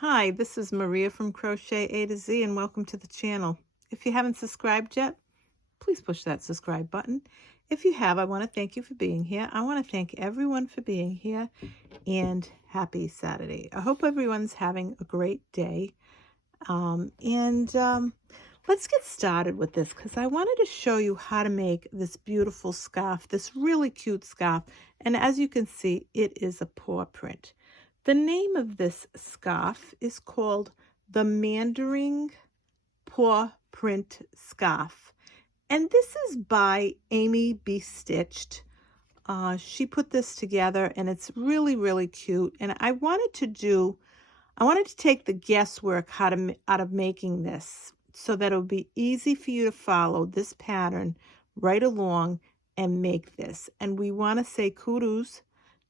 Hi, this is Maria from Crochet A to Z and welcome to the channel. If you haven't subscribed yet, please push that subscribe button. If you have, I want to thank you for being here. I want to thank everyone for being here and happy Saturday. I hope everyone's having a great day. Let's get started with this because I wanted to show you how to make this beautiful scarf, this really cute scarf. And as you can see, it is a paw print. The name of this scarf is called the Mandarin Paw Print Scarf. And this is by Amy B. Stitched. She put this together and it's really, really cute. And I wanted to take the guesswork out of making this so that it would be easy for you to follow this pattern right along and make this. And we want to say kudos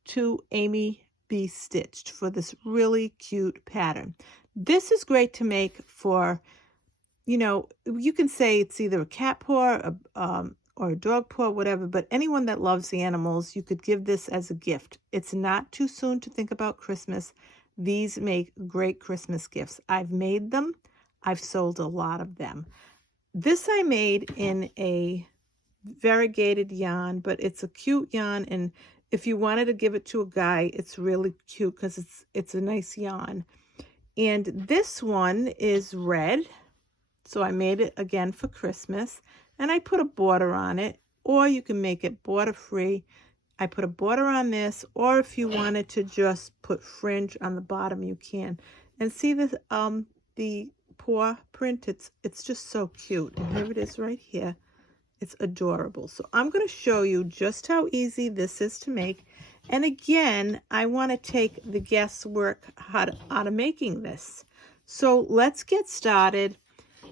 to Amy B. Stitched for this really cute pattern. This is great to make for, you can say it's either a cat paw or a dog paw, whatever, but anyone that loves the animals, you could give this as a gift. It's not too soon to think about Christmas. These make great Christmas gifts. I've made them. I've sold a lot of them. This I made in a variegated yarn, but it's a cute yarn, and if you wanted to give it to a guy, it's really cute because it's a nice yarn. And this one is red, so I made it again for Christmas, and I put a border on it, or you can make it border free. I put a border on this, or if you wanted to just put fringe on the bottom, you can. And see this the paw print, it's just so cute. And here it is right here. It's adorable. So I'm going to show you just how easy this is to make. And again, I want to take the guesswork out of making this. So let's get started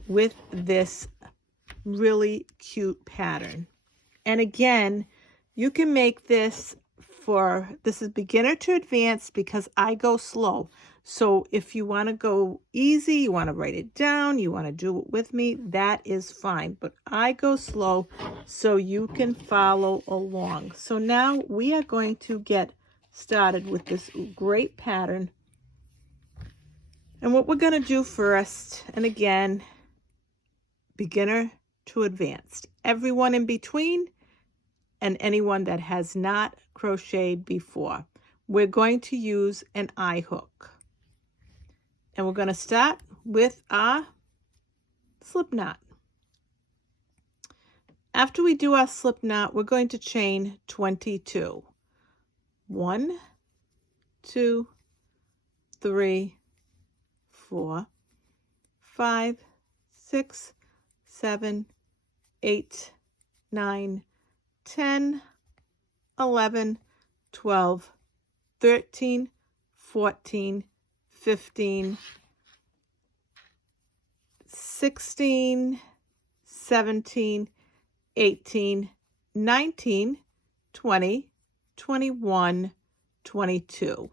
with this really cute pattern. And again, you can make this this is beginner to advanced because I go slow. So if you want to go easy, you want to write it down, you want to do it with me, that is fine. But I go slow so you can follow along. So now we are going to get started with this great pattern. And what we're going to do first, and again, beginner to advanced, everyone in between, and anyone that has not crocheted before. We're going to use an eye hook. And we're going to start with our slip knot. After we do our slip knot, we're going to chain 22. 1, 2, 3, 4, 5, 6, 7, 8, 9, 10, 11, 12, 13, 14, 15, 16, 17, 18, 19, 20, 21, 22.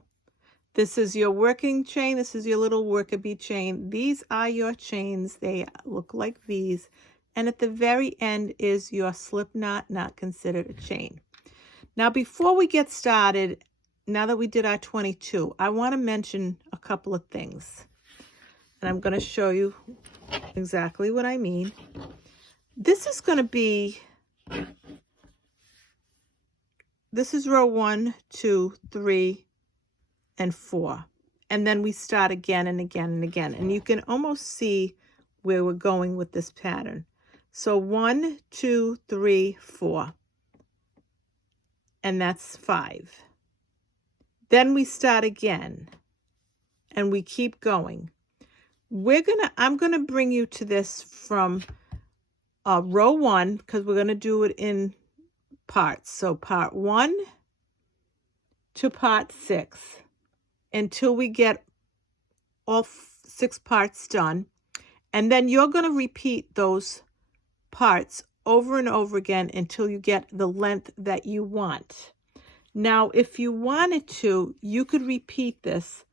This is your working chain. This is your little worker bee chain. These are your chains. They look like these. And at the very end is your slip knot, not considered a chain. Now, before we get started, now that we did our 22, I want to mention a couple of things. And I'm going to show you exactly what I mean. This is going to be, this is row 1, 2, 3, and 4. And then we start again and again and again. And you can almost see where we're going with this pattern. So 1, 2, 3, 4. And that's 5. Then we start again. And we keep going. I'm gonna bring you to this from row 1 because we're gonna do it in parts. So part 1 to part 6 until we get all 6 parts done. And then you're gonna repeat those parts over and over again until you get the length that you want. Now, if you wanted to, you could repeat this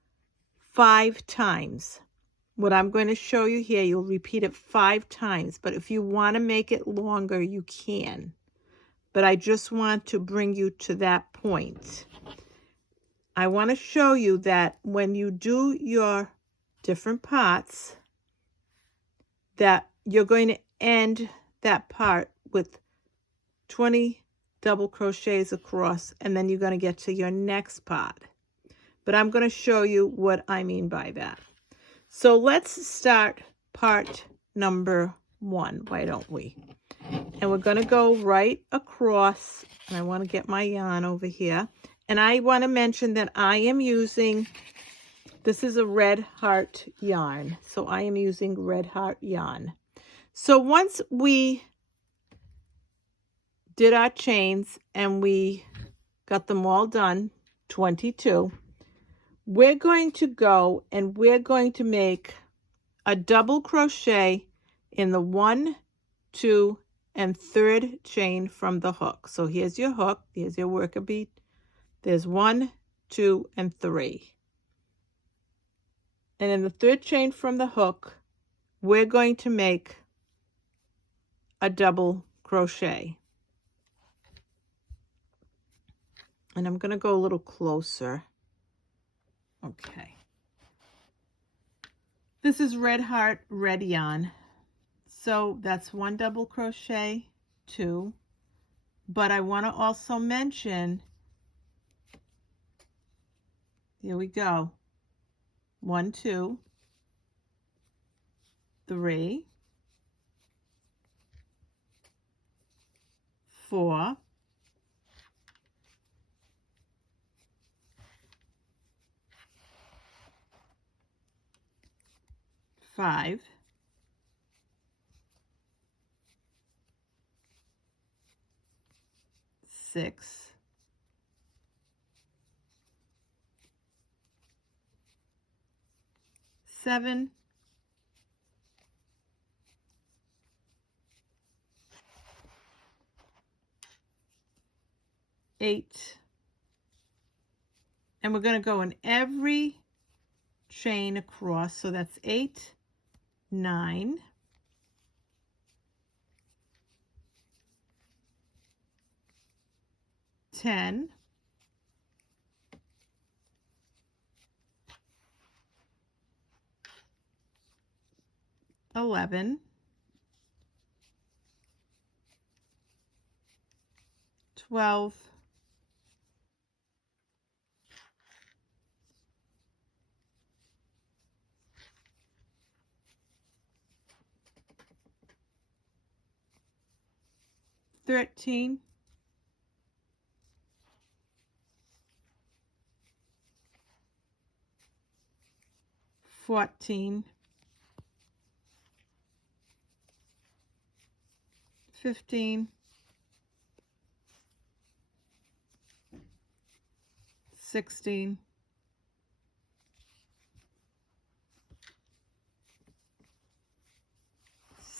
5 times. What I'm going to show you here, you'll repeat it 5 times. But if you want to make it longer, you can. But I just want to bring you to that point. I want to show you that when you do your different parts that you're going to end that part with 20 double crochets across, and then you're going to get to your next part. But I'm going to show you what I mean by that. So let's start part number 1, why don't we? And we're going to go right across, and I want to get my yarn over here. And I want to mention that I am using, this is a Red Heart yarn. So I am using Red Heart yarn. So once we did our chains and we got them all done, 22, we're going to go and we're going to make a double crochet in the 1, 2, and 3rd chain from the hook. So here's your hook, here's your worker bead. There's 1, 2, and 3. And in the 3rd chain from the hook, we're going to make a double crochet. And I'm going to go a little closer. Okay. This is Red Heart red yarn. So that's 1 double crochet, 2. But I want to also mention, here we go. 1, 2, 3, 4, 5, 6, 7, 8, and we're going to go in every chain across. So that's 8, 9, 10, 11, 12, 13, 14, 15, 16,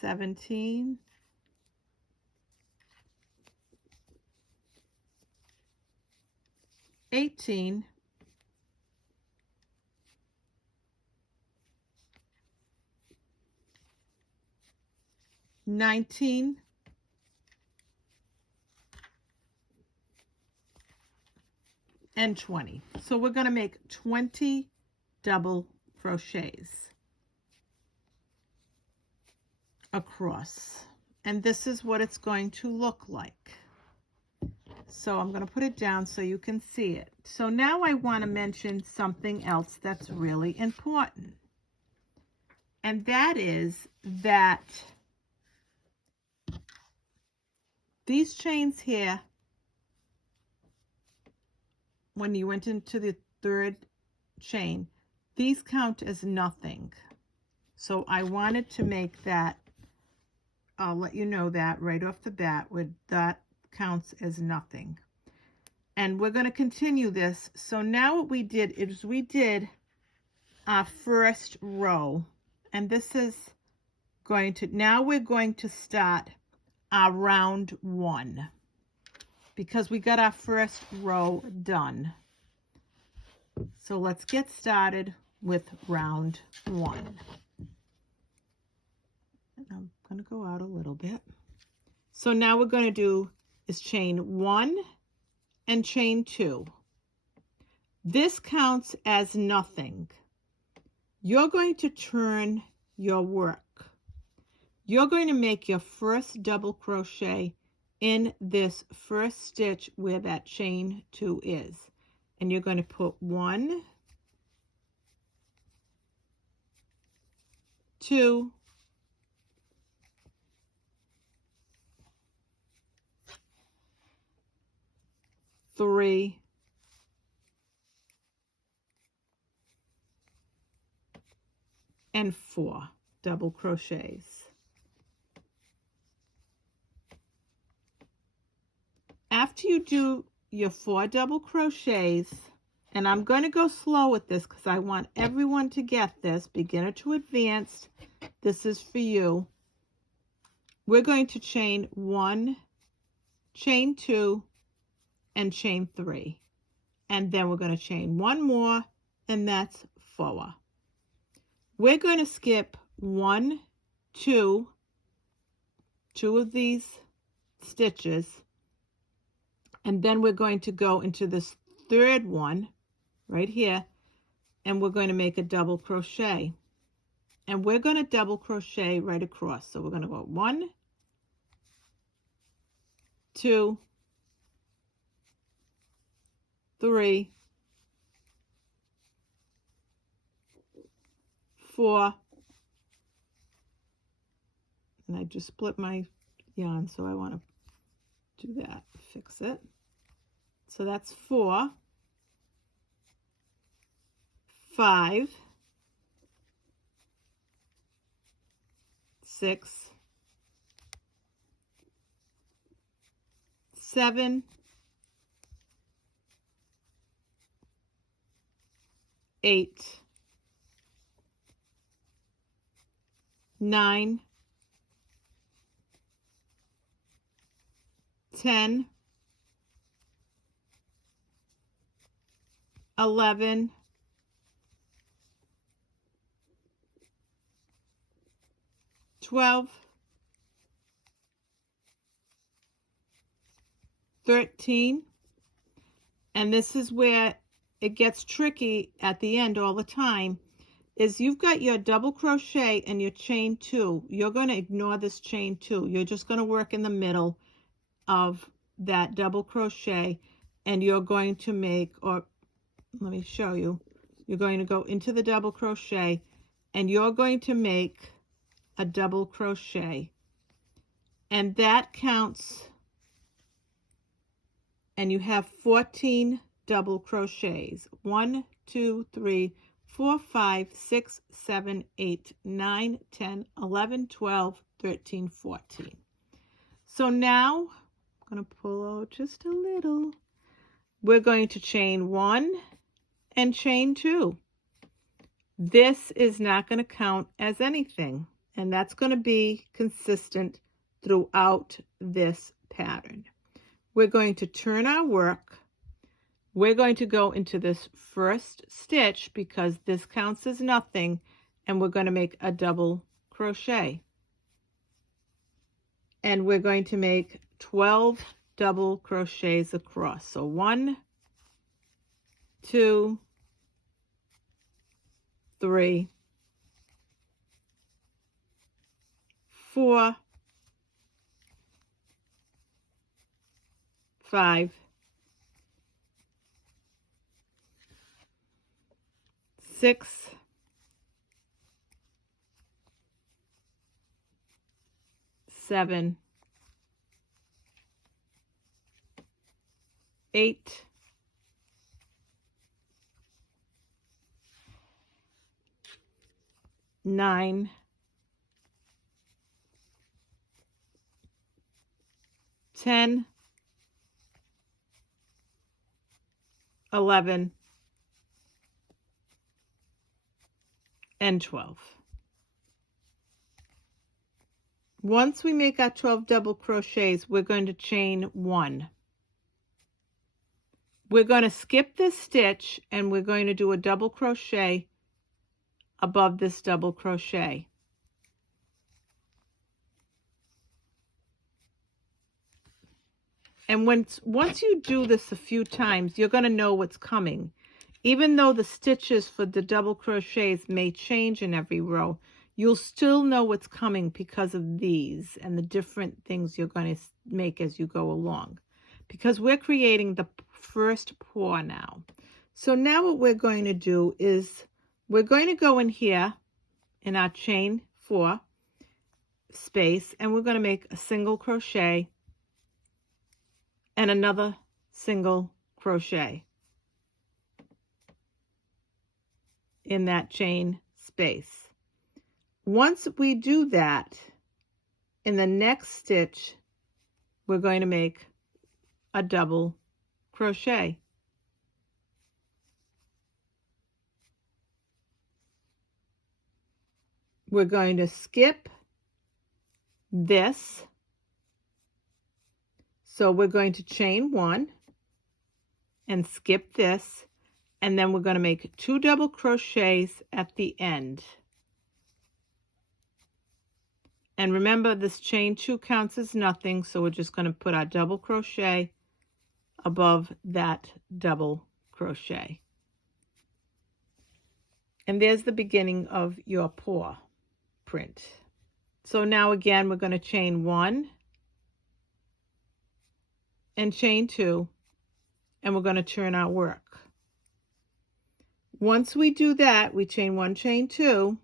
17, 18, 19, and 20. So we're going to make 20 double crochets across. And this is what it's going to look like. So I'm going to put it down so you can see it. So now I want to mention something else that's really important. And that is that these chains here, when you went into the 3rd chain, these count as nothing. So I wanted to make that, I'll let you know that right off the bat, where that counts as nothing. And we're going to continue this. So now what we did is we did our first row, and this is going to, now we're going to start our round 1, because we got our first row done. So let's get started with round 1. And I'm going to go out a little bit. So now we're going to do is chain 1 and chain 2. This counts as nothing. You're going to turn your work. You're going to make your first double crochet in this first stitch where that chain 2 is. And you're going to put 1, 2, 3, and 4 double crochets. After you do your 4 double crochets, and I'm going to go slow with this because I want everyone to get this, beginner to advanced, this is for you. We're going to chain 1, chain 2, and chain 3. And then we're going to chain 1 more, and that's 4. We're going to skip 1, 2 of these stitches, and then we're going to go into this third one right here, and we're going to make a double crochet. And we're going to double crochet right across. So we're going to go 1, 2, 3, 4, and I just split my yarn, so I want to do that, fix it. So that's 4, 5, 6, 7, 8, 9, 10, 11, 12, 13, and this is where it gets tricky at the end all the time, is you've got your double crochet and your chain 2. You're going to ignore this chain 2. You're just going to work in the middle of that double crochet, and you're going to make, or let me show you, you're going to go into the double crochet and you're going to make a double crochet, and that counts, and you have 14 double crochets. 1, 2, 3, 4, 5, 6, 7, 8, 9, 10, 11, 12, 13, 14. So now I'm going to pull out just a little. We're going to chain 1 and chain 2. This is not going to count as anything, and that's going to be consistent throughout this pattern. We're going to turn our work. We're going to go into this first stitch because this counts as nothing, and we're going to make a double crochet. And we're going to make 12 double crochets across. So 1, 2, 3, 4, 5, 6, 7, 8, 9, 10, 11, and 12. Once we make our 12 double crochets, we're going to chain 1. We're going to skip this stitch and we're going to do a double crochet above this double crochet. And once you do this a few times, you're going to know what's coming. Even though the stitches for the double crochets may change in every row, you'll still know what's coming because of these and the different things you're going to make as you go along. Because we're creating the first pour now. So now what we're going to do is we're going to go in here in our chain 4 space, and we're going to make a single crochet and another single crochet in that chain space. Once we do that, in the next stitch, we're going to make a double crochet. We're going to skip this. So we're going to chain 1 and skip this, and then we're going to make 2 double crochets at the end. And remember, this chain 2 counts as nothing, so we're just going to put our double crochet above that double crochet. And there's the beginning of your paw print. So now again, we're going to chain 1 and chain 2, and we're going to turn our work. Once we do that, we chain 1, chain 2,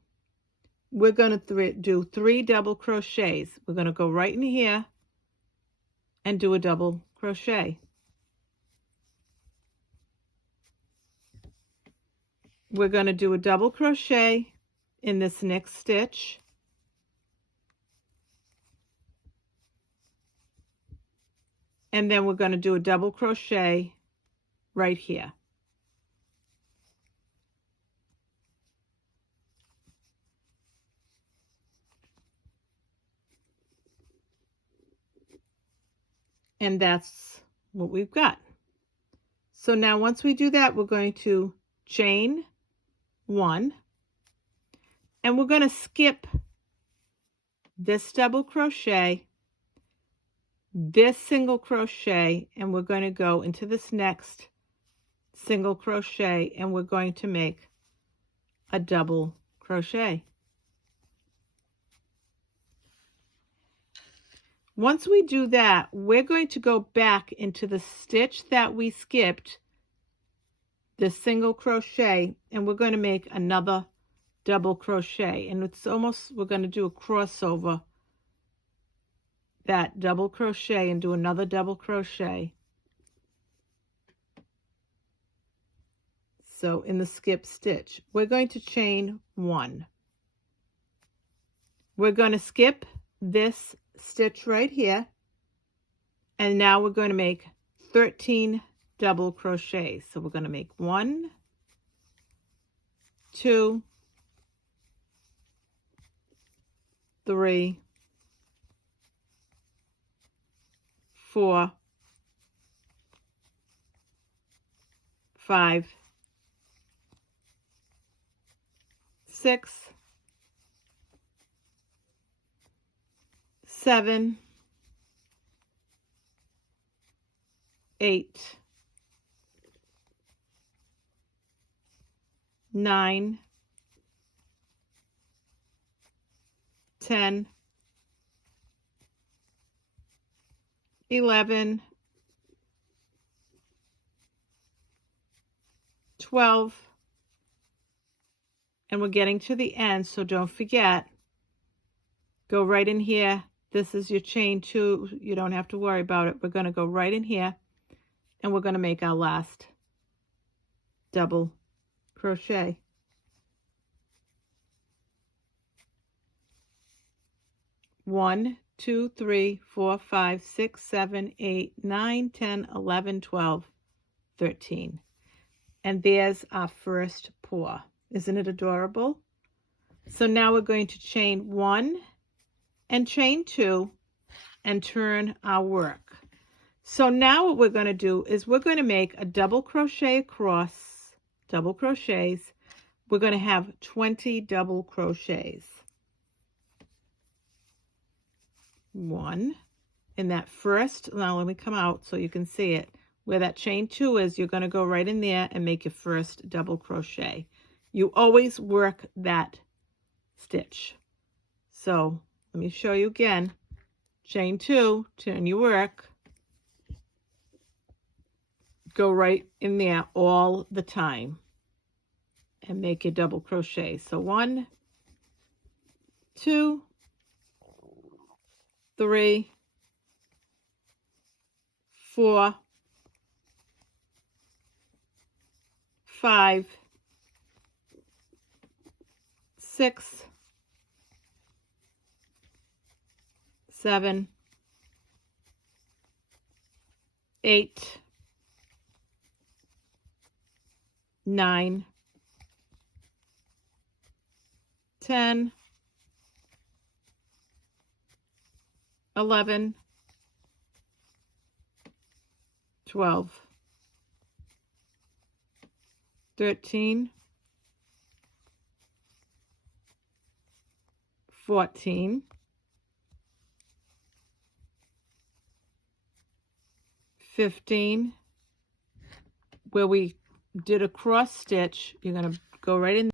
we're going to do 3 double crochets. We're going to go right in here and do a double crochet. We're going to do a double crochet in this next stitch. And then we're going to do a double crochet right here. And that's what we've got. So now once we do that, we're going to chain 1, and we're going to skip this double crochet, this single crochet, and we're going to go into this next single crochet, and we're going to make a double crochet. Once we do that, we're going to go back into the stitch that we skipped, the single crochet, and we're going to make another double crochet. And it's almost, we're going to do a crossover, that double crochet, and do another double crochet. So in the skip stitch, we're going to chain 1. We're going to skip this stitch right here, and now we're going to make 13 double crochets. So we're going to make 1, 2, 3, 4, 5, 6, 7, 8, 9, 10, 11, 12, and we're getting to the end, so don't forget, go right in here. This is your chain 2. You don't have to worry about it. We're going to go right in here, and we're going to make our last double crochet. One, 2, 3, 4, 5, 6, 7, 8, 9, 10, 11, 12, 13. And there's our first pour. Isn't it adorable? So now we're going to chain 1 and chain 2 and turn our work. So now what we're going to do is we're going to make a double crochet across, double crochets. We're going to have 20 double crochets. 1 in that first, now let me come out so you can see it. where that chain 2 is, you're going to go right in there and make your first double crochet. You always work that stitch. So let me show you again. Chain 2, turn your work, go right in there all the time and make your double crochet. So 1, 2, 3, 4, 5, 6, 7, 8, 9, 10, 11, 12, 13, 14, 15, where we did a cross stitch, you're going to go right in.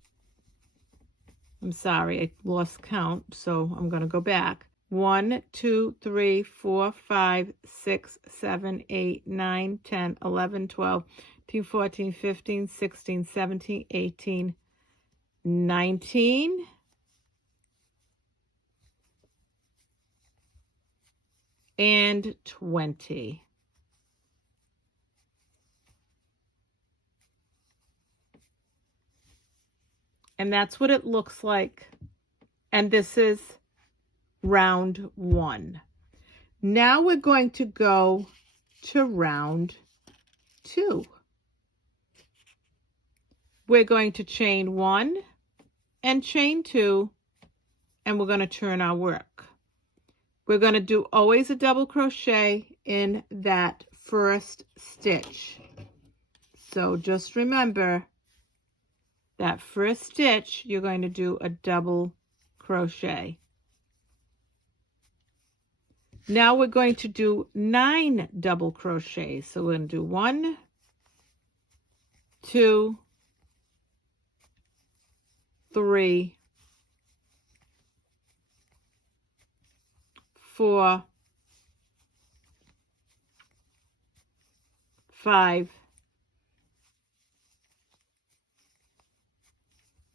I'm sorry, I lost count, so I'm going to go back. 1, 2, 3, 4, 5, 6, 7, 8, 9, 10, 11, 12, 13, 14, 15, 16, 17, 18, 19, and 20. And that's what it looks like. And this is round 1. Now we're going to go to round 2. We're going to chain 1 and chain 2, and we're going to turn our work. We're going to do always a double crochet in that first stitch. So just remember that first stitch, you're going to do a double crochet. Now we're going to do 9 double crochets. So we're going to do 1, 2, 3, 4, 5,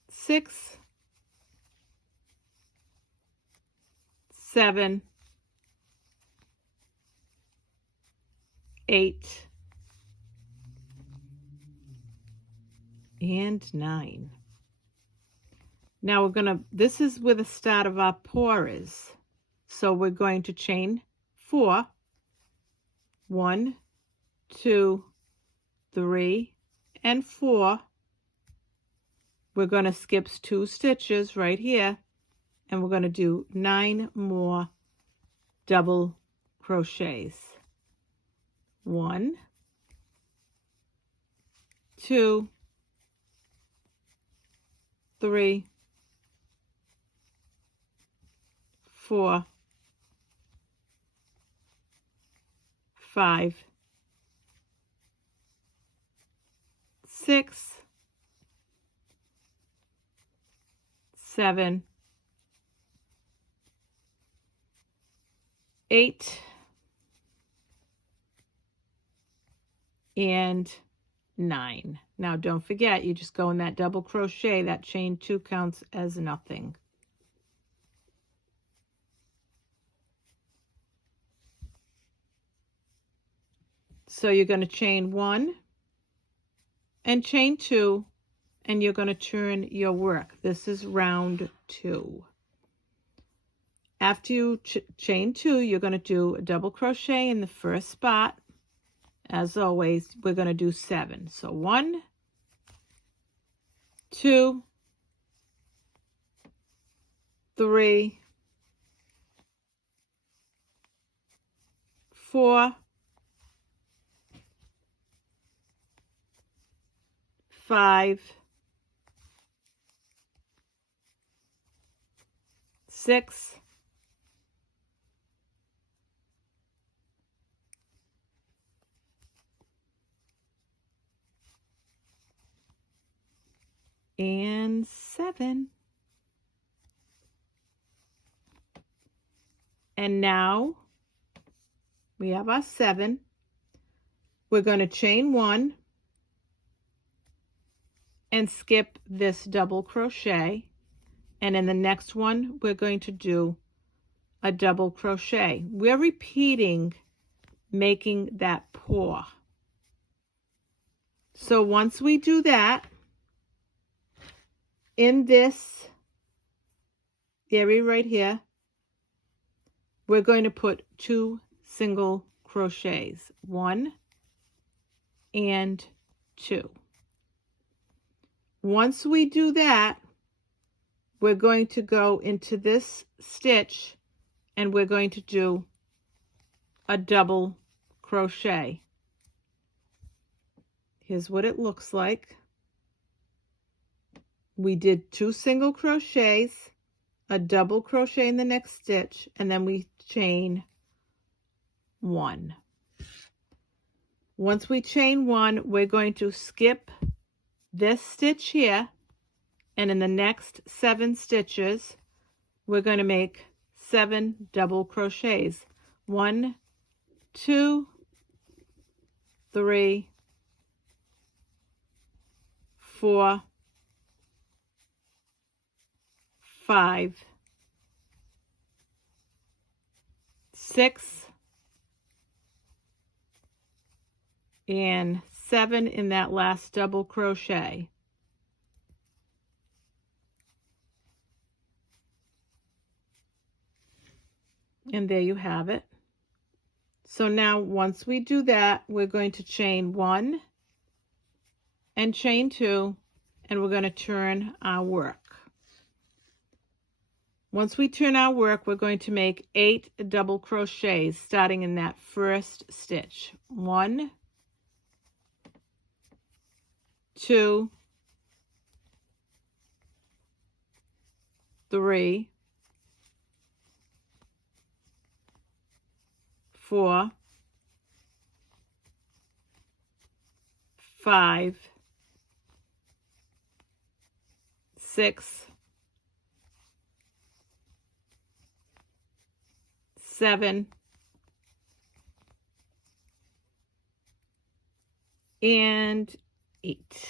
6, 7, 8, and 9. Now we're going to, this is where the start of our paw is. So we're going to chain 4, 1, 2, 3, and 4. We're going to skip 2 stitches right here, and we're going to do 9 more double crochets. 1, 2, 3, 4, 5, 6, 7, 8, and 9. Now don't forget, you just go in that double crochet. That chain 2 counts as nothing. So you're going to chain 1 and chain 2, and you're going to turn your work. This is round 2. After you chain 2, you're going to do a double crochet in the first spot. As always, we're going to do 7. So 1, 2, 3, 4, 5, 6, and 7. And now we have our 7. We're going to chain 1 and skip this double crochet, and in the next one we're going to do a double crochet. We're repeating making that paw. So once we do that, in this area right here, we're going to put 2 single crochets, 1 and 2. Once we do that, we're going to go into this stitch and we're going to do a double crochet. Here's what it looks like. We did 2 single crochets, a double crochet in the next stitch, and then we chain 1. Once we chain 1, we're going to skip this stitch here, and in the next 7 stitches, we're going to make 7 double crochets. 1, 2, 3, 4, 5, 6, and 7 in that last double crochet. And there you have it. So now once we do that, we're going to chain 1 and chain 2, and we're going to turn our work. Once we turn our work, we're going to make 8 double crochets starting in that first stitch. 1, 2, 3, 4, 5, 6, 7, and 8.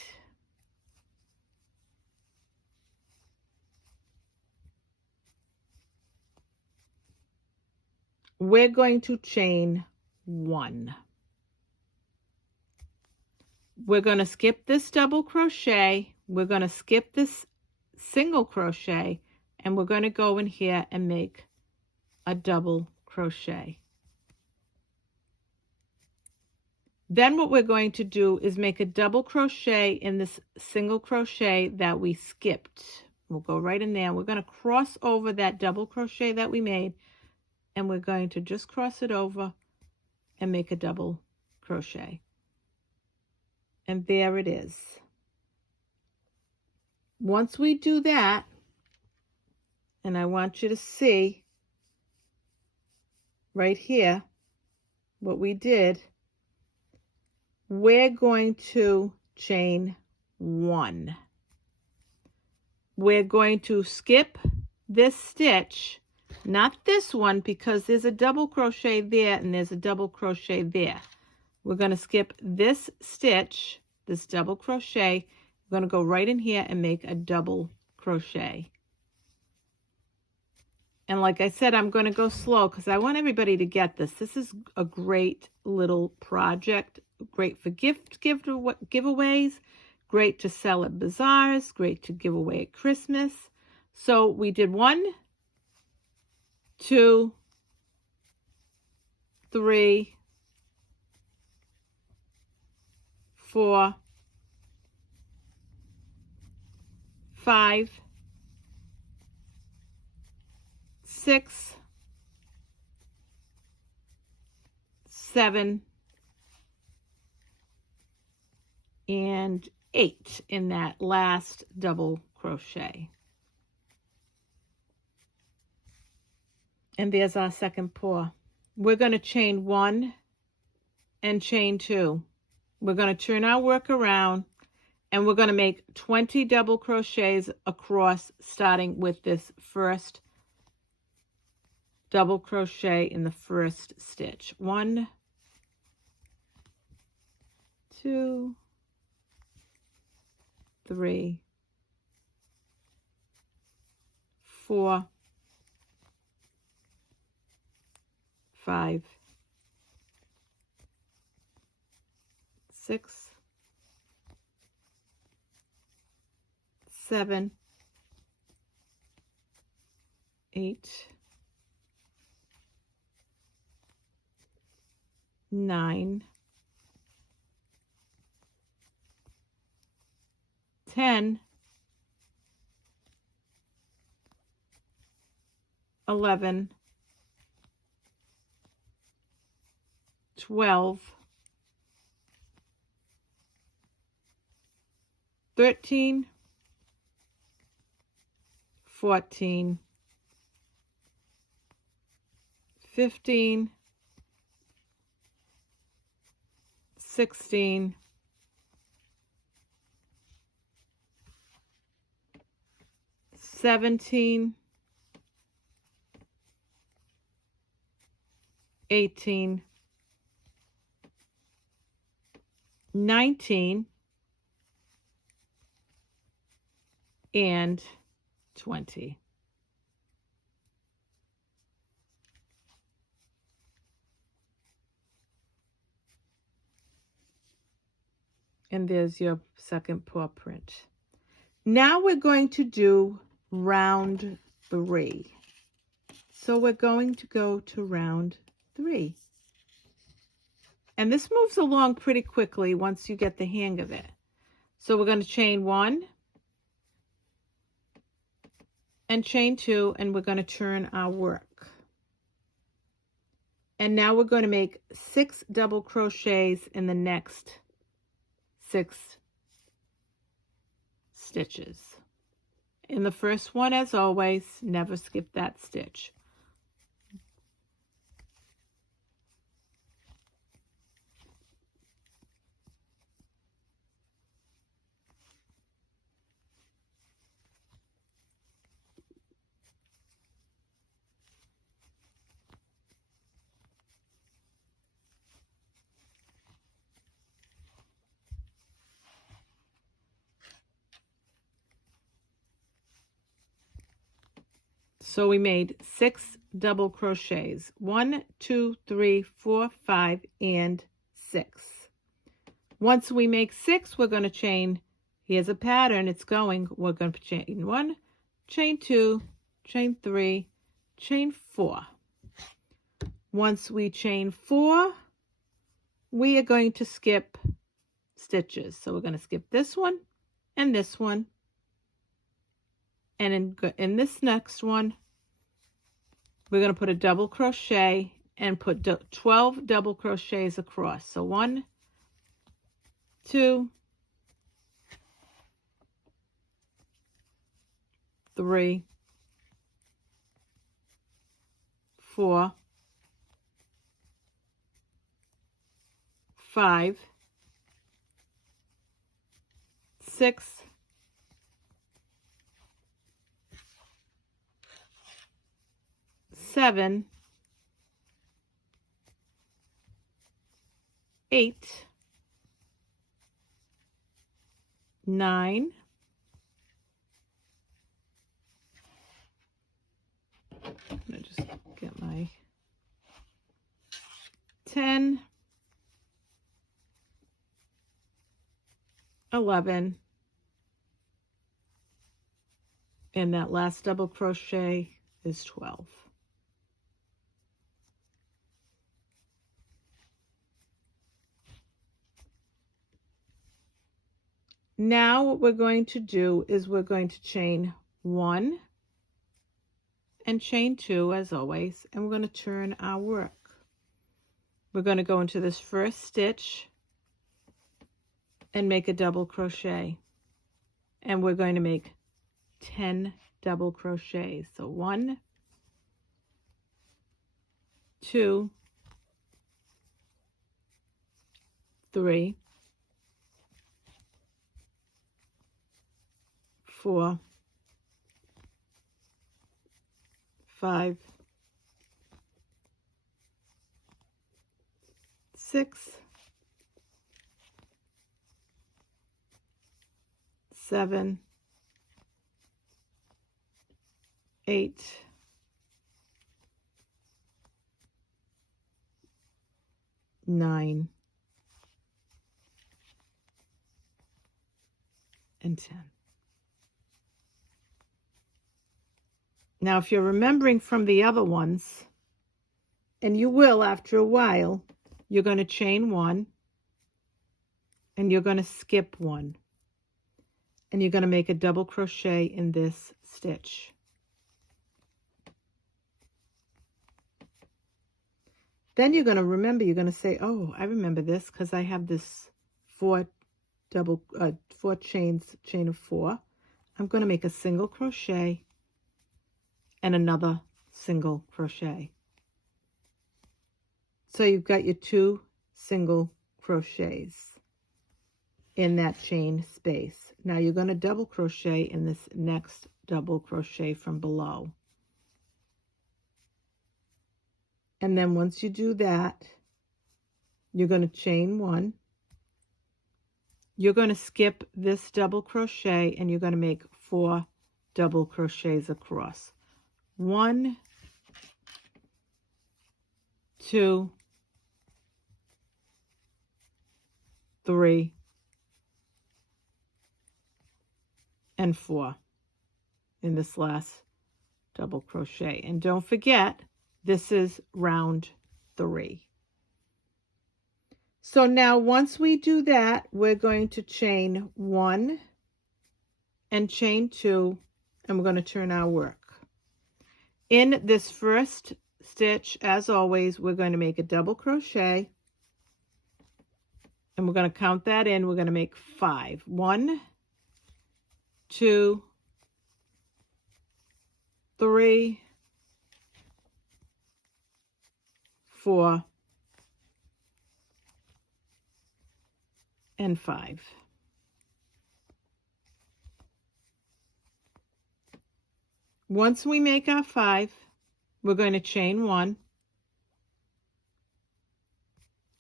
We're going to chain 1. We're going to skip this double crochet, we're going to skip this single crochet, and we're going to go in here and make a double crochet. Then what we're going to do is make a double crochet in this single crochet that we skipped. We'll go right in there. We're going to cross over that double crochet that we made, and we're going to just cross it over and make a double crochet. And there it is. Once we do that, and I want you to see right here what we did, we're going to chain 1. We're going to skip this stitch, not this one, because there's a double crochet there and there's a double crochet there. We're going to skip this stitch, this double crochet. We're going to go right in here and make a double crochet. And like I said, I'm going to go slow because I want everybody to get this. This is a great little project, great for giveaways, great to sell at bazaars, great to give away at Christmas. So we did 1, 2, 3, 4, 5, 6, 7, and 8 in that last double crochet. And there's our second paw. We're going to chain 1 and chain 2. We're going to turn our work around, And we're going to make 20 double crochets across, starting with this first double crochet in the first stitch. 1, 2, 3, 4, 5, 6, 7, 8, 9, 10, 11, 12, 13, 14, 15, 16, 17, 18, 19, and 20. And there's your second paw print. Now we're going to do round 3. So we're going to go to round 3. And this moves along pretty quickly once you get the hang of it. So we're going to chain 1 and chain 2, and we're going to turn our work. And now we're going to make 6 double crochets in the next 6 stitches. In the first one, as always, never skip that stitch. So we made 6 double crochets. 1, 2, 3, 4, 5, and 6. Once we make 6, we're going to chain. Here's a pattern. It's going. We're going to chain 1, chain 2, chain 3, chain 4. Once we chain 4, we are going to skip stitches. So we're going to skip this one and this one. And in this next one, we're going to put a double crochet and put 12 double crochets across. So 1, 2, 3, 4, 5, 6, 7, 8, 9, I'm going to just get my 10, 11, and that last double crochet is 12. Now what we're going to do is we're going to chain 1 and chain 2 as always, and we're going to turn our work. We're going to go into this first stitch and make a double crochet, and we're going to make 10 double crochets. So 1, 2, 3, 4, 5, 6, 7, 8, 9, and 10. Now, if you're remembering from the other ones, and you will after a while, you're going to chain 1, and you're going to skip 1, and you're going to make a double crochet in this stitch. Then you're going to remember, you're going to say, oh, I remember this because I have this 4 chain of 4. I'm going to make a single crochet and another single crochet. So you've got your 2 single crochets in that chain space. Now you're going to double crochet in this next double crochet from below. And then once you do that, you're going to chain 1. You're going to skip this double crochet and you're going to make 4 double crochets across. 1, 2, 3, and 4 in this last double crochet. And don't forget, this is round 3. So now once we do that, we're going to chain 1 and chain 2, and we're going to turn our work. In this first stitch, as always, we're going to make a double crochet, and we're going to count that in. We're going to make 5. 1, 2, 3, 4, and 5. Once we make our 5, we're going to chain 1,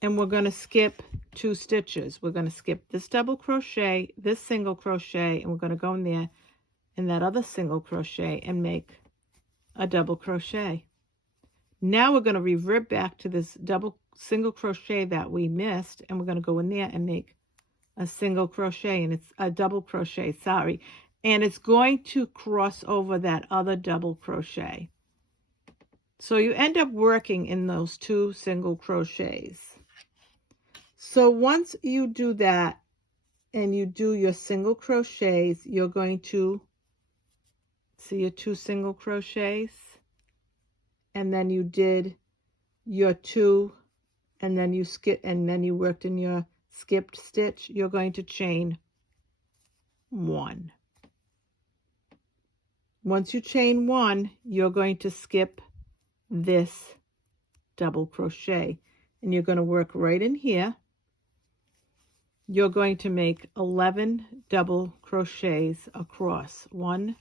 and we're going to skip 2 stitches. We're going to skip this double crochet, this single crochet, and we're going to go in there in that other single crochet and make a double crochet. Now we're going to revert back to this single crochet that we missed, and we're going to go in there and make a single crochet, and it's a double crochet, sorry, and it's going to cross over that other double crochet. So you end up working in those 2 single crochets. So once you do that and you do your single crochets, you're going to see your 2 single crochets, and then you did your 2, and then you skip, and then you worked in your skipped stitch. You're going to chain 1. Once you chain 1, you're going to skip this double crochet, and you're going to work right in here. You're going to make 11 double crochets across. 1,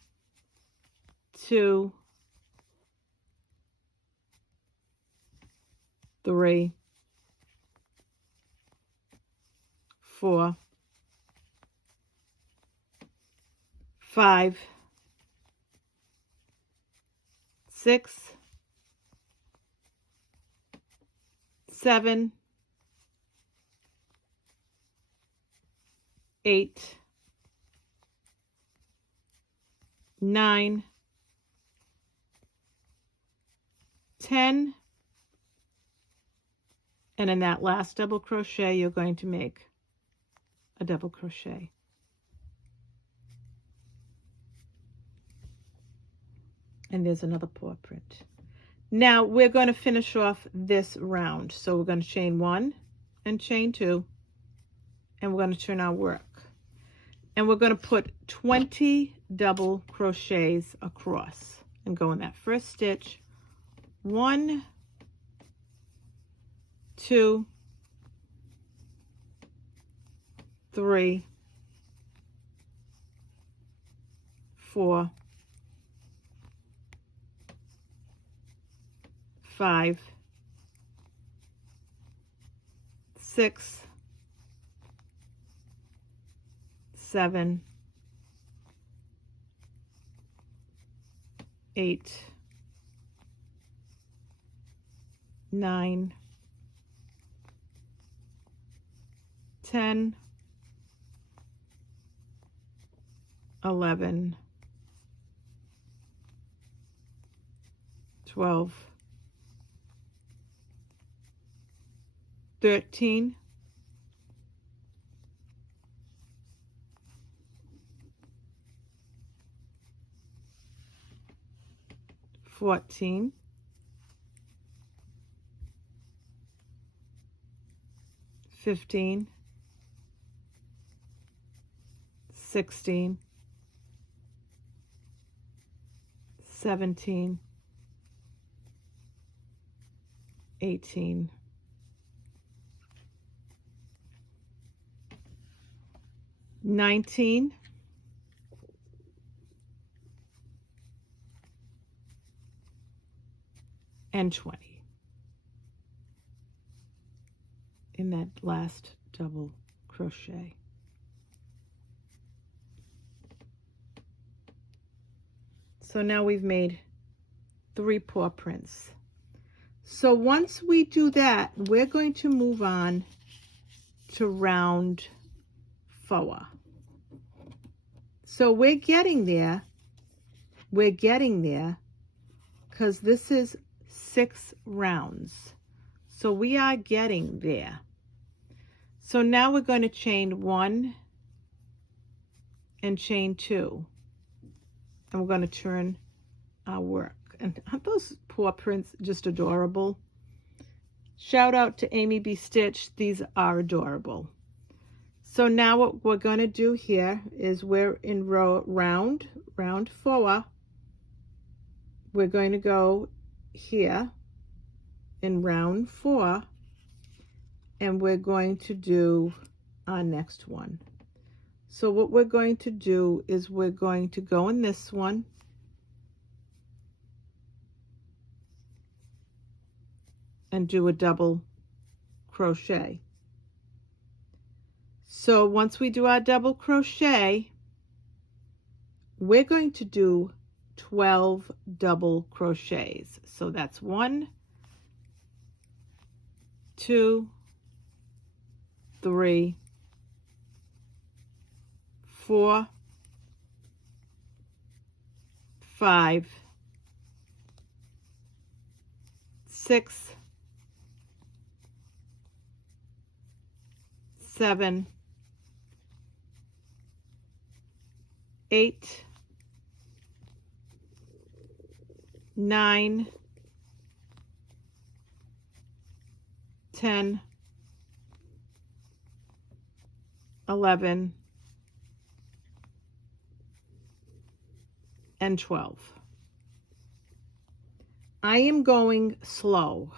2, 3, 4, 5, 6, 7, 8, 9, 10, and in that last double crochet, you're going to make a double crochet. And there's another paw print. Now we're going to finish off this round. So we're going to chain 1 and chain 2, and we're going to turn our work. And we're going to put 20 double crochets across and go in that first stitch. 1, 2, 3, 4, 5, 6, 7, 8, 9, 10, 11, 12, 13, 14, 15, 16, 17, 18, 19, and 20 in that last double crochet. So now we've made 3 paw prints. So once we do that, we're going to move on to round 4. So we're getting there because this is 6 rounds. So we are getting there. So now we're going to chain 1 and chain 2. And we're going to turn our work. And aren't those paw prints just adorable? Shout out to Amy B. Stitch. These are adorable. So now what we're going to do here is we're in round 4. We're going to go here in round 4, and we're going to do our next one. So what we're going to do is we're going to go in this one, and do a double crochet. So once we do our double crochet, we're going to do 12 double crochets. So that's 1, 2, 3, 4, 5, 6, 7, 8, 9, 10, 11, and 12. I am going slow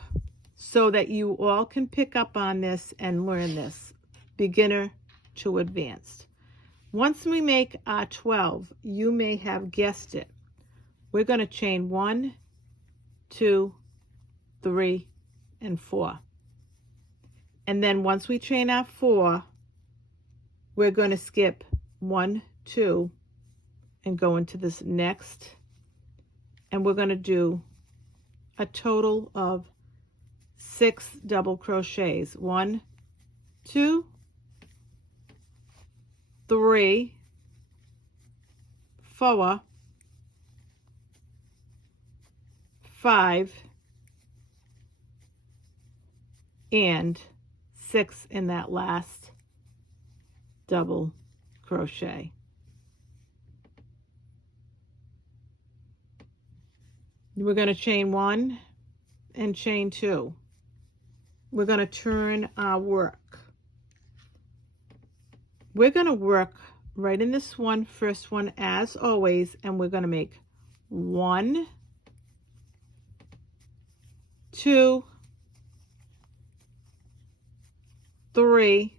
so that you all can pick up on this and learn this, beginner to advanced. Once we make our 12, you may have guessed it. We're going to chain 1, 2, 3, and 4. And then once we chain our 4, we're going to skip 1, 2, and go into this next. And we're going to do a total of 6 double crochets. 1, 2, 3, 4, 5, and 6 in that last double crochet. We're going to chain 1 and chain 2. We're going to turn our work. We're going to work right in this first one as always, and we're going to make 1, 2, 3,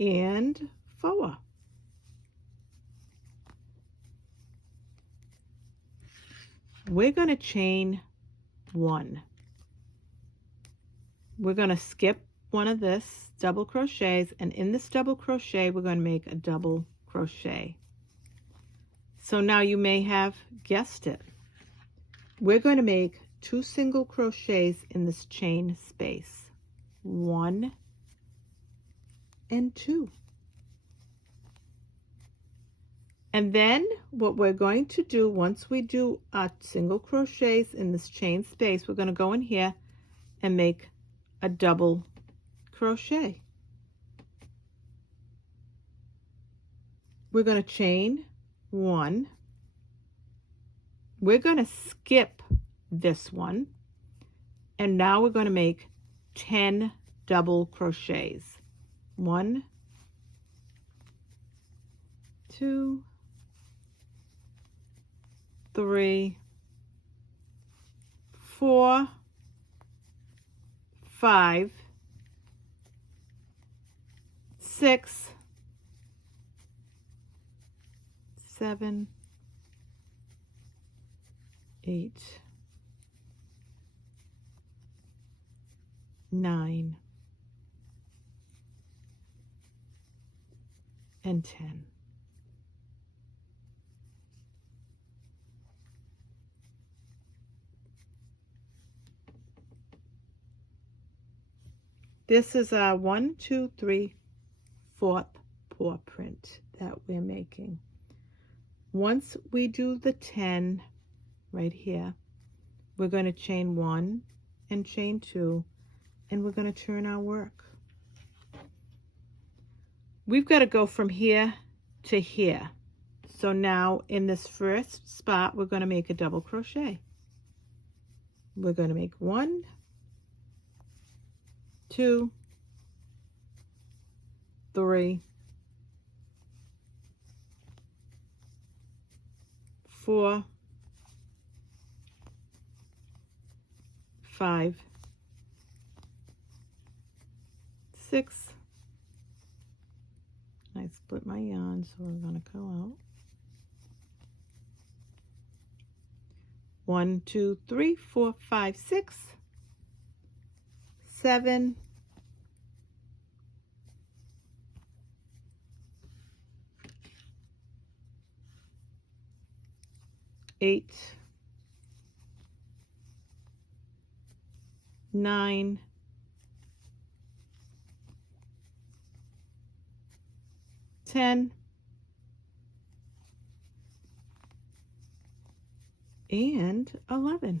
and forward. We're going to chain 1. We're going to skip one of this double crochets, and in this double crochet we're going to make a double crochet. So now you may have guessed it. We're going to make 2 single crochets in this chain space. 1 and 2. And then what we're going to do, once we do our single crochets in this chain space, we're going to go in here and make a double crochet. We're going to chain 1. We're going to skip this one, and now we're going to make 10 double crochets. 1, 2, 3, 4, 5, 6, 7, 8, 9, and 10. This is our 1, 2, 3, 4th paw print that we're making. Once we do the 10 right here, we're going to chain 1 and chain 2, and we're going to turn our work. We've got to go from here to here. So now in this first spot, we're going to make a double crochet. We're going to make 1, 2, 3, 4, 5, 6. I split my yarn, so we're going to go out. 1, 2, 3, 4, 5, 6, 7, 8, 9, 10, and 11.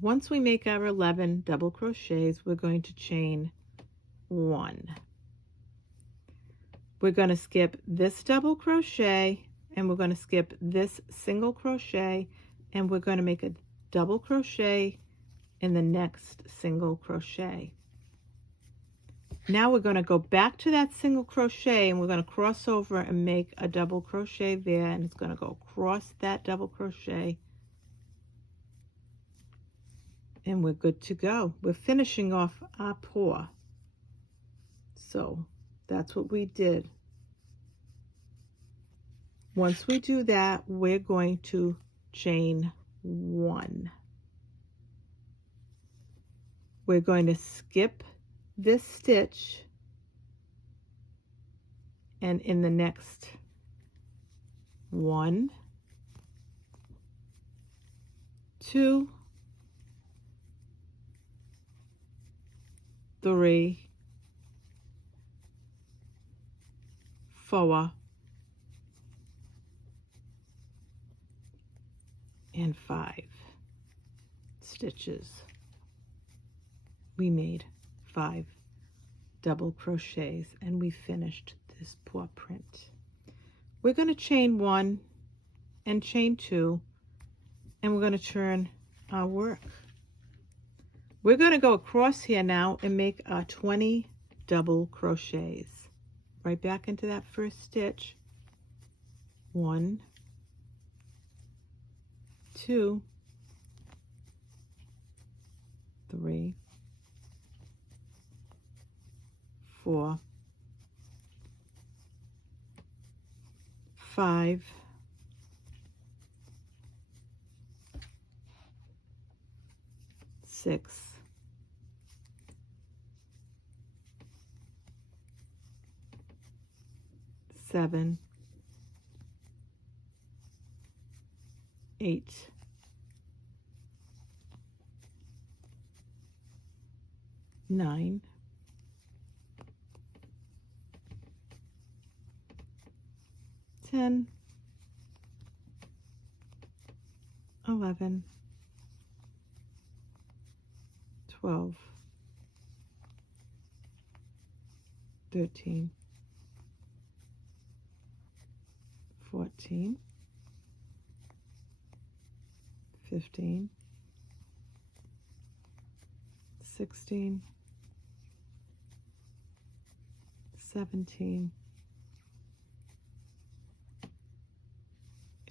Once we make our 11 double crochets, we're going to chain 1. We're going to skip this double crochet, and we're going to skip this single crochet, and we're going to make a double crochet in the next single crochet. Now we're going to go back to that single crochet, and we're going to cross over and make a double crochet there, and it's going to go across that double crochet, and we're good to go. We're finishing off our paw. So that's what we did. Once we do that, we're going to chain 1. We're going to skip this stitch, and in the next 1, 2, 3, 4, and 5 stitches. We made 5 double crochets, and we finished this paw print. We're going to chain 1 and chain 2, and we're going to turn our work. We're going to go across here now and make 20 double crochets. Right back into that first stitch. 1, 2, 3, 4, 5, 6, 7, 8, 9, 10, 11, 12, 13, 14, 15, 16, 17,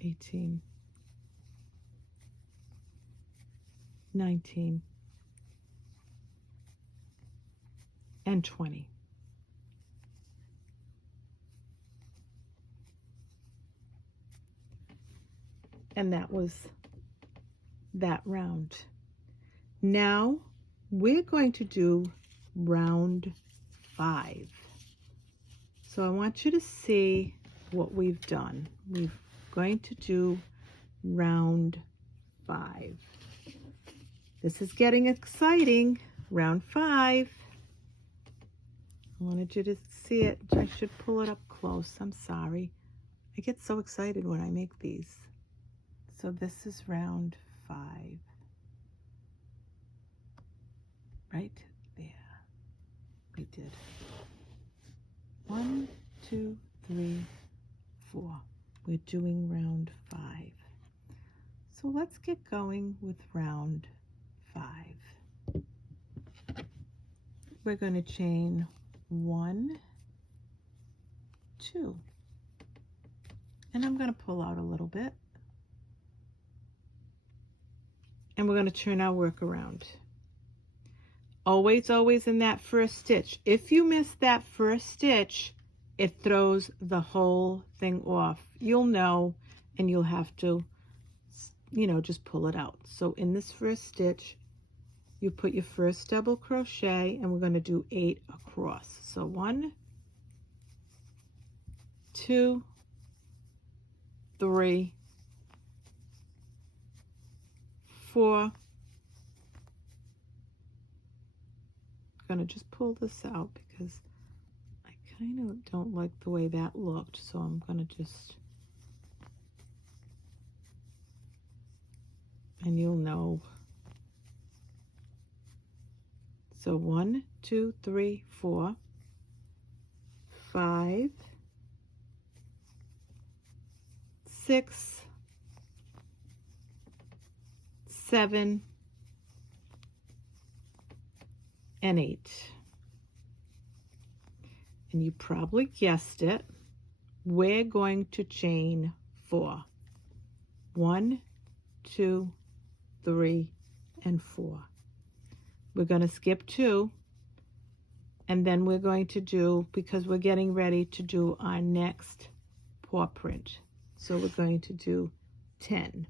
18, 19, and 20. And that was that round. Now we're going to do round 5. So I want you to see what we've done. We're going to do round 5. This is getting exciting. Round 5. I wanted you to see it. I should pull it up close. I'm sorry. I get so excited when I make these. So this is round 5. Right there. We did 1, 2, 3, 4. We're doing round 5. So let's get going with round 5. We're going to chain 1, 2, and I'm going to pull out a little bit, and we're going to turn our work around. Always in that first stitch. If you miss that first stitch, it throws the whole thing off. You'll know, and you'll have to, just pull it out. So in this first stitch, you put your first double crochet, and we're going to do 8 across. So 1, 2, 3, 4. I'm going to just pull this out because I kind of don't like the way that looked, so I'm going to just, and you'll know. So 1, 2, 3, 4, 5, 6, 7, and 8. And you probably guessed it. We're going to chain 4. 1, 2, 3, and 4. We're going to skip 2, and then we're going to do, because we're getting ready to do our next paw print. So we're going to do 10.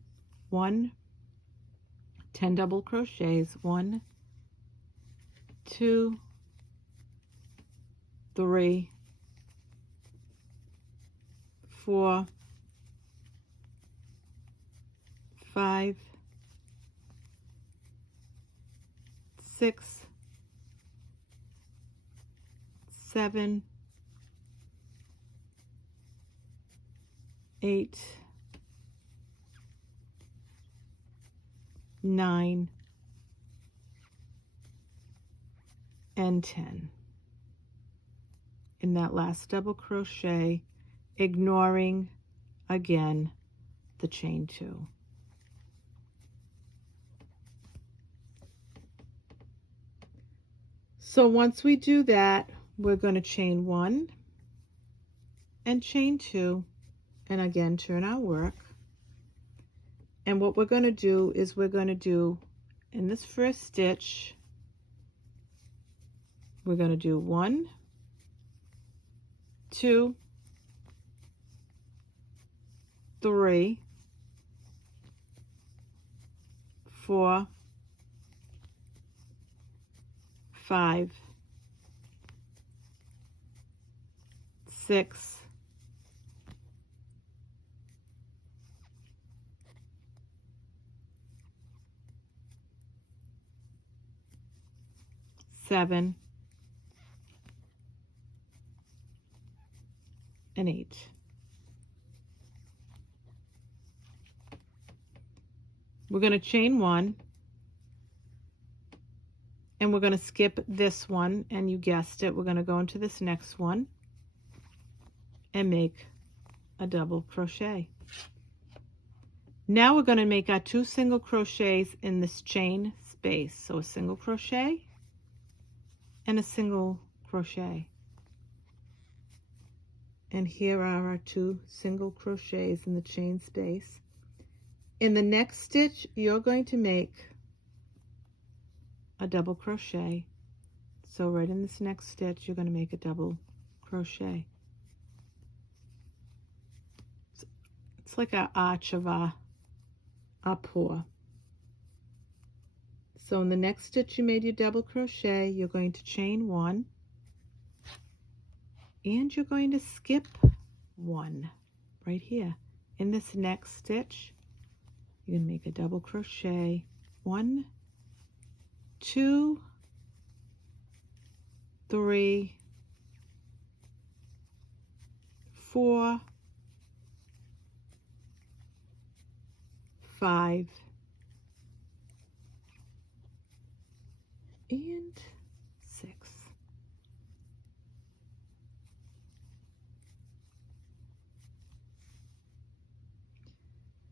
10 double crochets. 1, 2, 3, 4, 5, 6, 7, 8, 9, and 10. In that last double crochet, ignoring again the chain 2. So once we do that, we're going to chain 1 and chain 2, and again turn our work. And what we're going to do is we're going to do, in this first stitch, we're going to do 1, 2, 3, 4, 5, 6, 7, and 8. We're going to chain 1, and we're going to skip this one, and you guessed it, we're going to go into this next one and make a double crochet. Now we're going to make our 2 single crochets in this chain space. So a single crochet and a single crochet. And here are our 2 single crochets in the chain space. In the next stitch, you're going to make a double crochet. So right in this next stitch, you're going to make a double crochet. It's like our arch of our pour. So in the next stitch you made your double crochet, you're going to chain 1, and you're going to skip 1 right here. In this next stitch, you're going to make a double crochet, 1, 2, 3, 4, 5, and 6.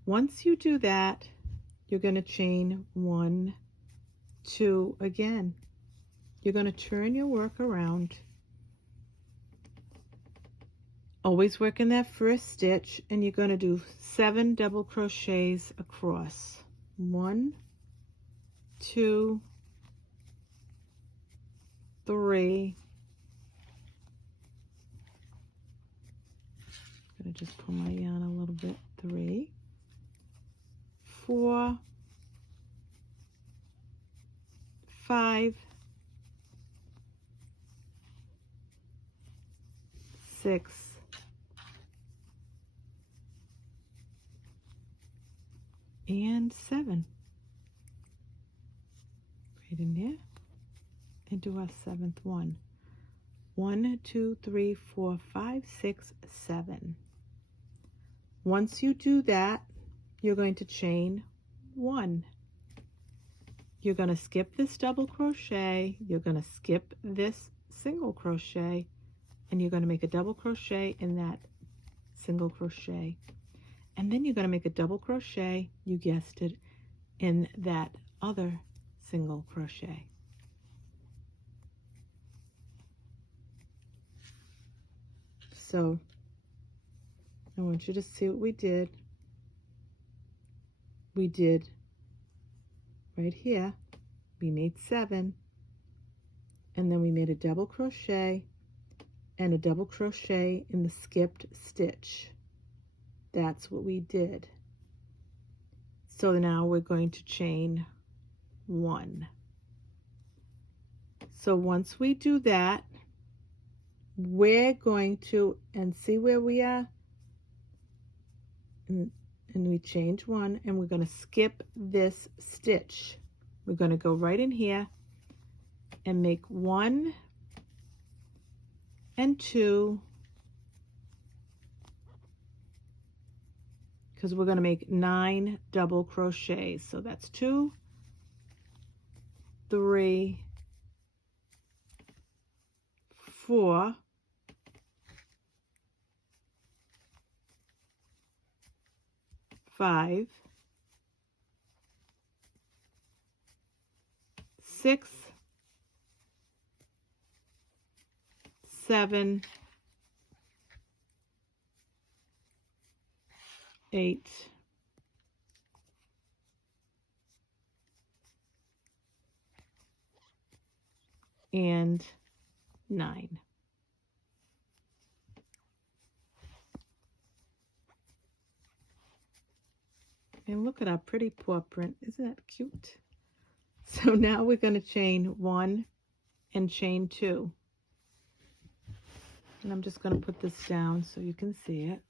Once you do that, you're going to chain 1, 2 again. You're going to turn your work around. Always work in that first stitch, and you're going to do 7 double crochets across. 1, 2, 3. I'm going to just pull my yarn a little bit. 3, 4, 5, 6, 7. Right in there, and do our 7th one. 1, 2, 3, 4, 5, 6, 7. Once you do that, you're going to chain 1. You're going to skip this double crochet, you're going to skip this single crochet, and you're going to make a double crochet in that single crochet. And then you're going to make a double crochet, you guessed it, in that other single crochet. So I want you to see what we did. We did right here, we made 7, and then we made a double crochet and a double crochet in the skipped stitch. That's what we did. So now we're going to chain 1. So once we do that, we're going to, and see where we are, and we change 1, and we're going to skip this stitch. We're going to go right in here and make 1 and 2, because we're going to make 9 double crochets. So that's 2, 3, 4, 5, 6, 7, 8, and 9. And look at our pretty paw print. Isn't that cute? So now we're going to chain 1 and chain 2. And I'm just going to put this down so you can see it.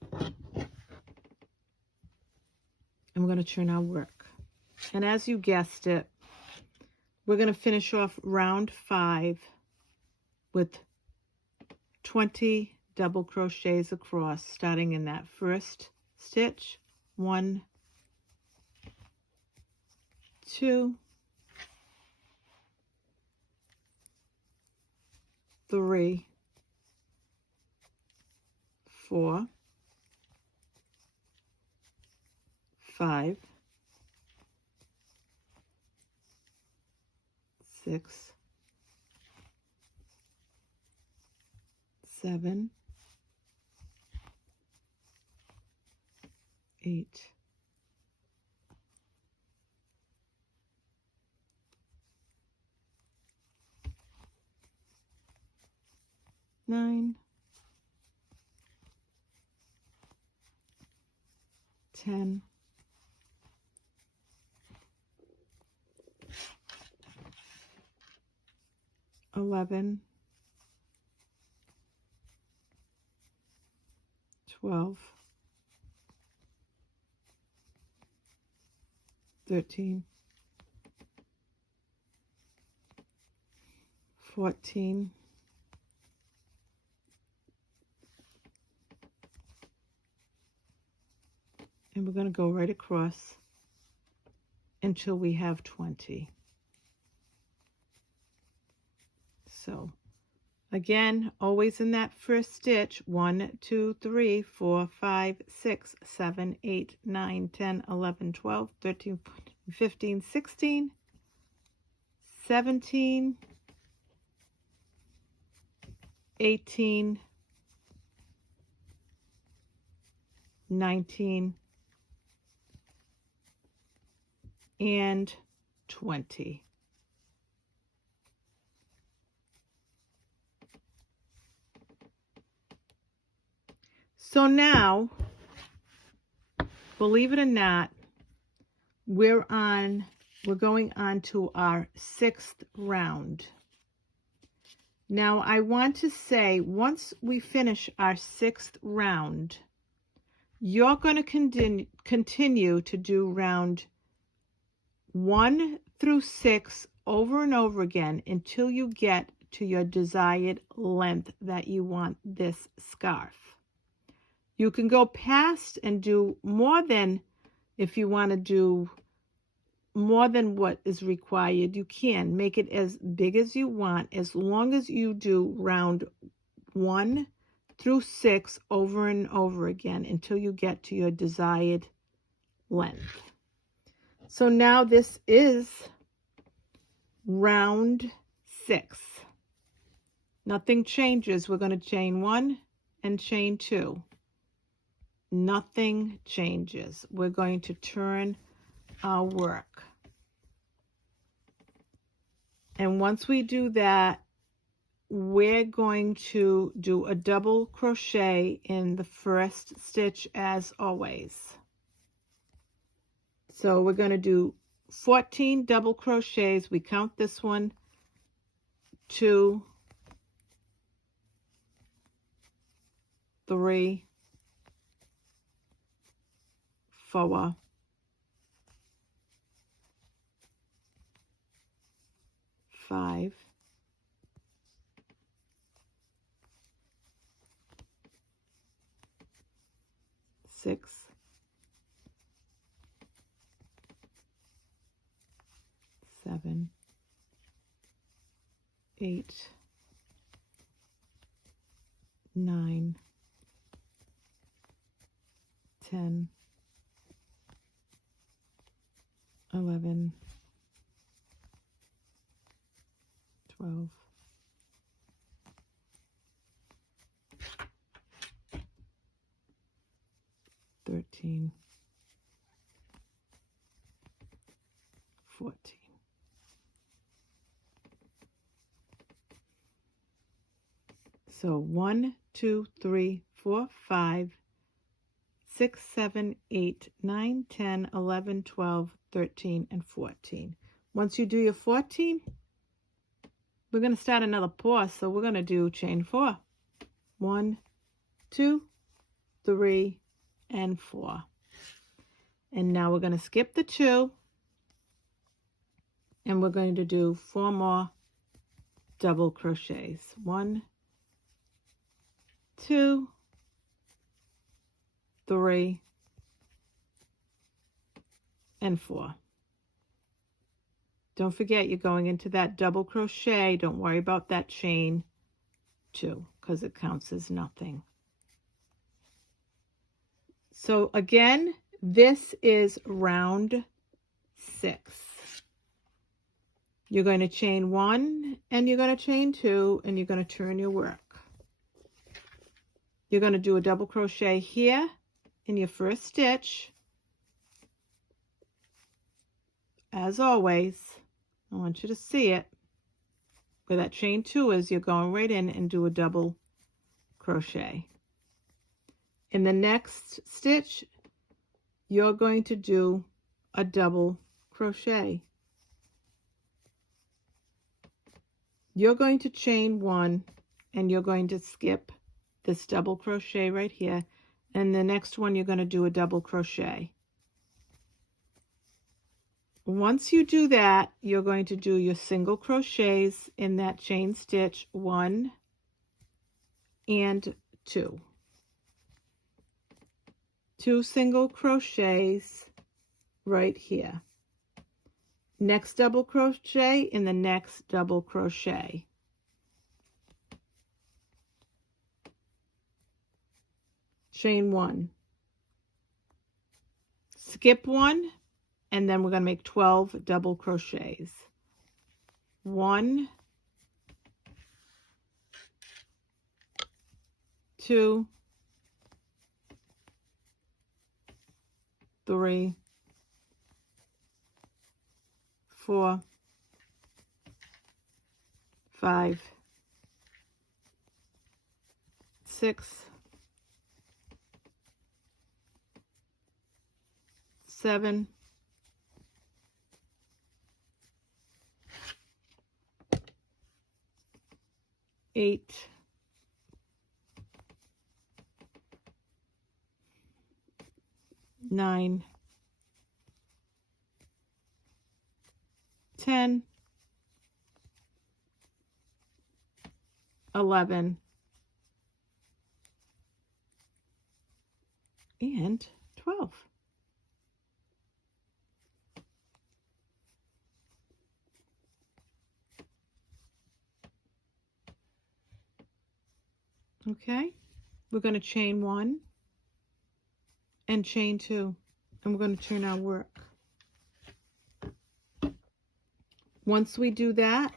And we're going to turn our work. And as you guessed it, we're going to finish off round 5 with 20 double crochets across, starting in that first stitch. 1, 2, 3, 4, 5, 6, 7, 8, 9, 10, 11, 12, 13, 14, 15, and we're going to go right across until we have 20. So again, always in that first stitch, 1, 2, 3, 4, 5, 6, 7, 8, 9, 10, 11, 12, 13, 14, 15, 16, 17, 18, 19, and 20. So now, believe it or not, we're going on to our 6th round. Now I want to say, once we finish our 6th round, you're going to continue to do round 1 through 6 over and over again until you get to your desired length that you want this scarf. You can go past and do more than, if you want to do more than what is required, you can make it as big as you want, as long as you do round 1 through 6 over and over again until you get to your desired length. So now this is round 6. Nothing changes. We're going to chain 1 and chain 2. Nothing changes. We're going to turn our work. And once we do that, we're going to do a double crochet in the first stitch as always. So we're going to do 14 double crochets. We count this one, 2, 3, 4, 5, 6, 7, 8, 9, 10, 11, 12, 13, 14. So 1, 2, 3, 4, 5, 6, 7, 8, 9, 10, 11, 12, 13, and 14. Once you do your 14, we're going to start another pause, so we're going to do chain 4. 1, 2, 3, and 4. And now we're going to skip the 2, and we're going to do 4 more double crochets. 1, 2, 3, and 4. Don't forget, you're going into that double crochet. Don't worry about that chain 2 because it counts as nothing. So again, this is round 6. You're going to chain 1 and you're going to chain 2 and you're going to turn your work. You're going to do a double crochet here in your first stitch. As always, I want you to see it. Where that chain 2 is, you're going right in and do a double crochet. In the next stitch, you're going to do a double crochet. You're going to chain 1 and you're going to skip this double crochet right here, and the next one you're going to do a double crochet. Once you do that, you're going to do your single crochets in that chain stitch 1 and 2. 2 single crochets right here. Next double crochet in the next double crochet. Chain 1. Skip 1, and then we're going to make 12 double crochets. 1, 2, 3, 4, 5, 6, 7, 8, 9, 10, 11, and 12. Okay, we're going to chain 1 and chain 2, and we're going to turn our work. Once we do that,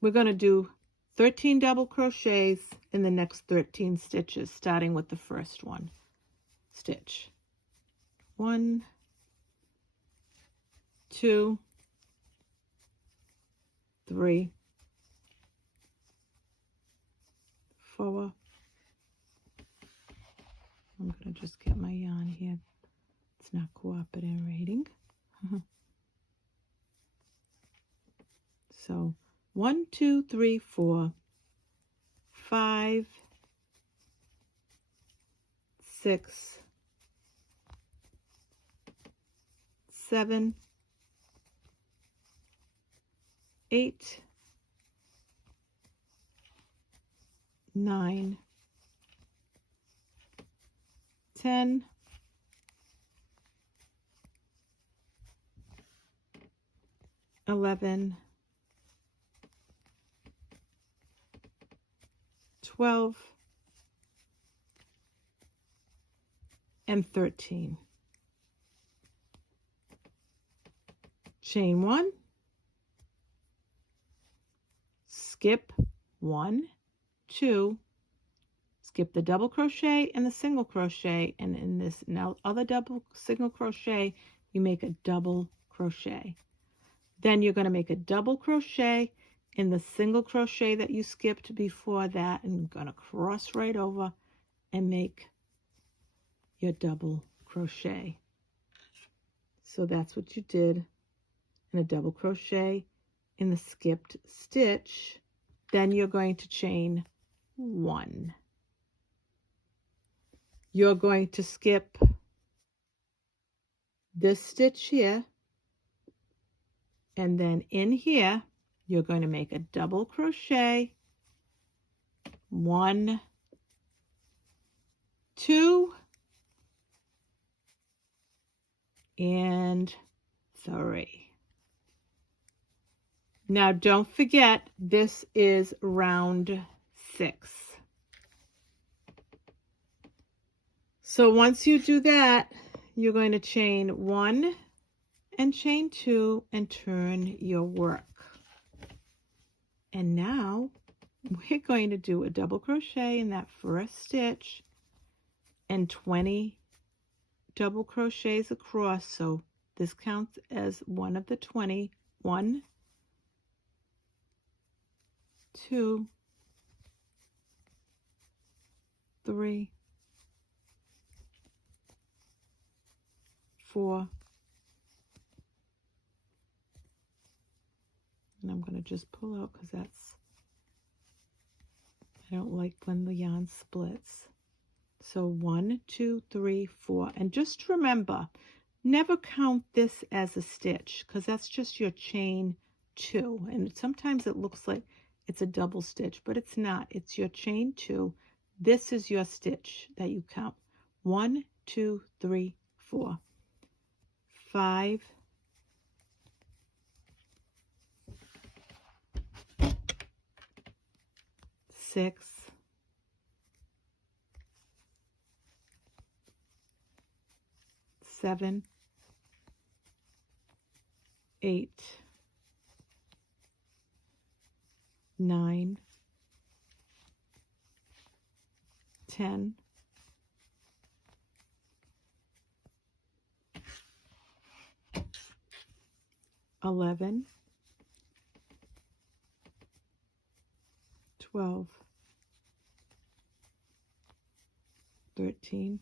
we're going to do 13 double crochets in the next 13 stitches, starting with the first one. Stitch 1, 2, 3, 4. I'm going to just get my yarn here. It's not cooperating. So 1, 2, 3, 4, 5, 6, 7, 8, 9, 10, 11, 12, and 13. Chain 1, skip 1, 2, skip the double crochet and the single crochet, and in this now other double single crochet you make a double crochet. Then you're going to make a double crochet in the single crochet that you skipped before that, and you're going to cross right over and make your double crochet. So that's what you did in a double crochet in the skipped stitch. Then you're going to chain 1. You're going to skip this stitch here, and then in here you're going to make a double crochet, 1, 2, and 3. Now don't forget, this is round 6. So once you do that, you're going to chain 1 and chain 2 and turn your work. And now we're going to do a double crochet in that first stitch and 20 double crochets across. So this counts as one of the 20. 1, 2, 3, 4, and I'm going to just pull out because I don't like when the yarn splits. So 1, 2, 3, 4, and just remember, never count this as a stitch because that's just your chain 2, and sometimes it looks like it's a double stitch, but it's not. It's your chain 2. This is your stitch that you count. 1, 2, 3, 4, 5, 6, 7, 8, 9, 10, 11, 12, 13,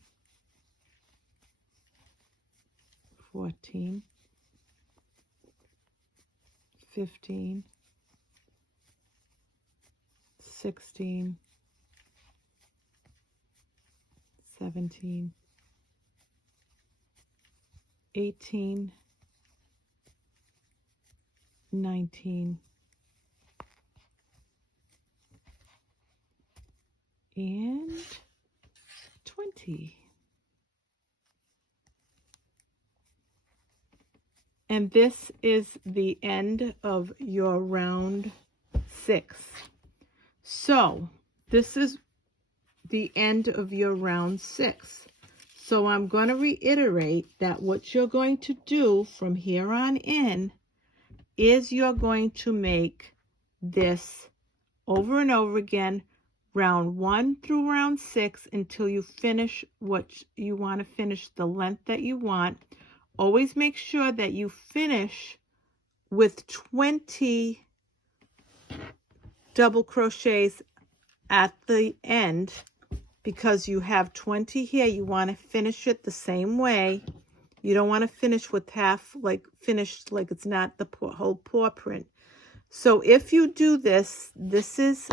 14, 15, 16, 17, 18, 19, and 20. And this is the end of your round 6. So this is the end of your round 6. So I'm going to reiterate that what you're going to do from here on in is you're going to make this over and over again, round 1 through round 6, until you finish what you want to finish, the length that you want. Always make sure that you finish with 20 double crochets at the end, because you have 20 here. You want to finish it the same way. You don't want to finish with half, like finished, like it's not the whole paw print. So if you do this, this is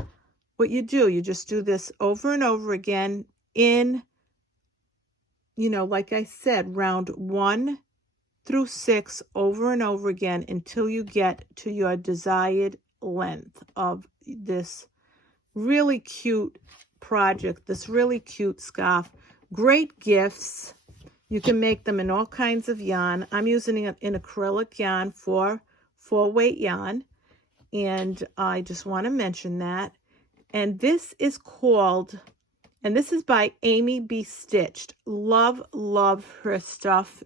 what you do. You just do this over and over again in, like I said, round 1 through 6, over and over again until you get to your desired length of this really cute project, this really cute scarf. Great gifts. You can make them in all kinds of yarn. I'm using it in acrylic yarn, 4-weight yarn, and I just want to mention that. And this is called, and this is by Amy B. Stitched. Love her stuff.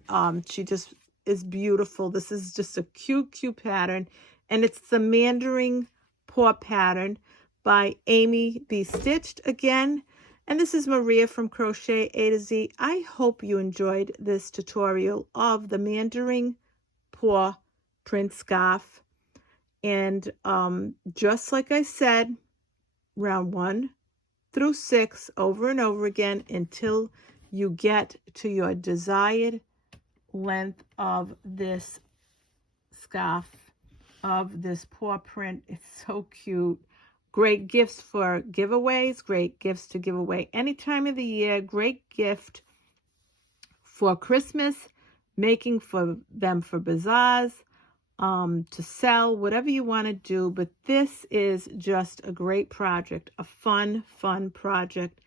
She just is beautiful. This is just a cute pattern, and it's the Mandarin Paw pattern by Amy B. Stitched again. And this is Maria from Crochet A to Z. I hope you enjoyed this tutorial of the Mandarin Paw print scarf. And just like I said, round 1 through 6, over and over again until you get to your desired length of this scarf, of this paw print. It's so cute. Great gifts for giveaways, great gifts to give away any time of the year, great gift for Christmas, making for them for bazaars, to sell, whatever you want to do. But this is just a great project, a fun project.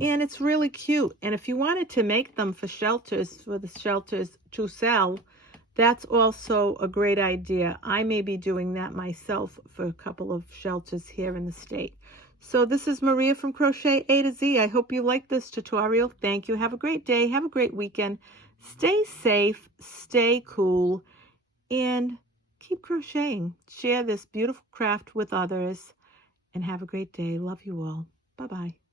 And it's really cute. And if you wanted to make them for shelters, for the shelters to sell, that's also a great idea. I may be doing that myself for a couple of shelters here in the state. So this is Maria from Crochet A to Z. I hope you like this tutorial. Thank you. Have a great day. Have a great weekend. Stay safe, stay cool, and keep crocheting. Share this beautiful craft with others, and have a great day. Love you all. Bye-bye.